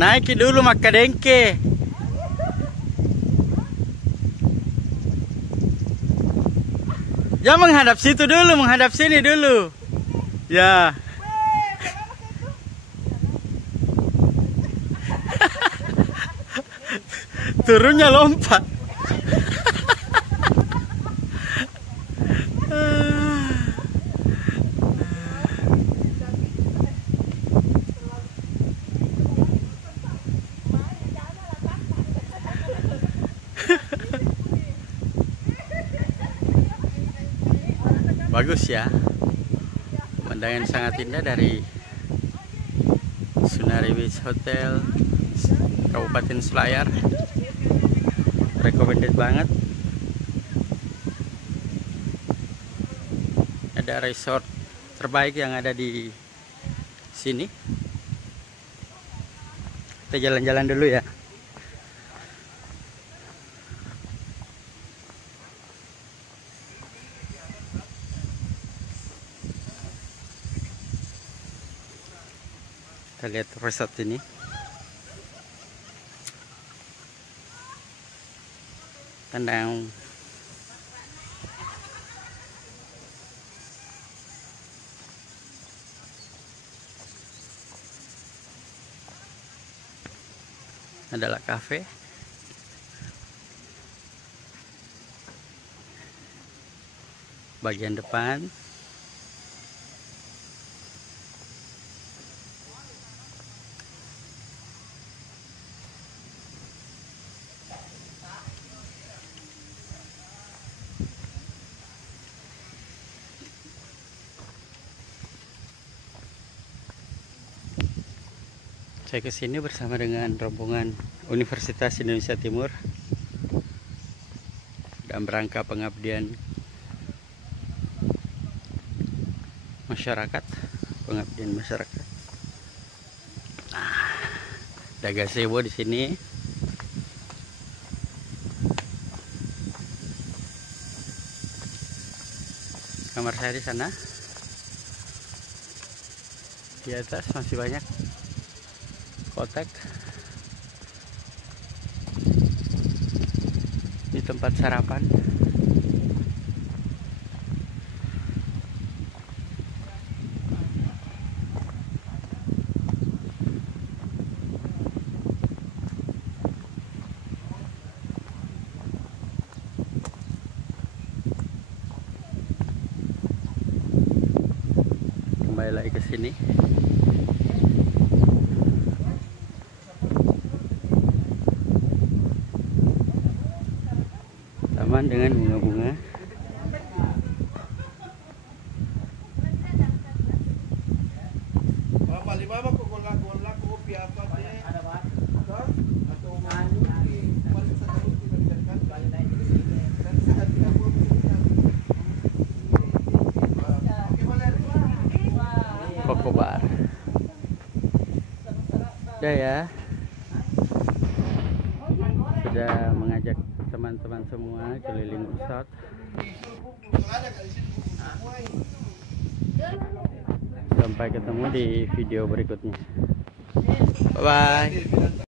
Naiki dulu maka dengke. Jangan menghadap situ dulu, menghadap sini dulu. Ya. Turunnya lompat. Bagus ya, pemandangan sangat indah dari Sunari Beach Hotel Kabupaten Selayar. Recommended banget. Ada resort terbaik yang ada di sini. Kita jalan-jalan dulu ya. Kita lihat resort ini. Tandang adalah kafe. Bagian depan saya kesini bersama dengan rombongan Universitas Indonesia Timur dan rangka pengabdian masyarakat, Ada gazebo di sini. Kamar saya di sana. Di atas masih banyak kotak. Di tempat sarapan. Kembali lagi ke sini. Taman dengan bunga-bunga. Koko Bar. Udah ya. Sudah mengajak teman-teman semua keliling resort. Sampai ketemu di video berikutnya. Bye bye.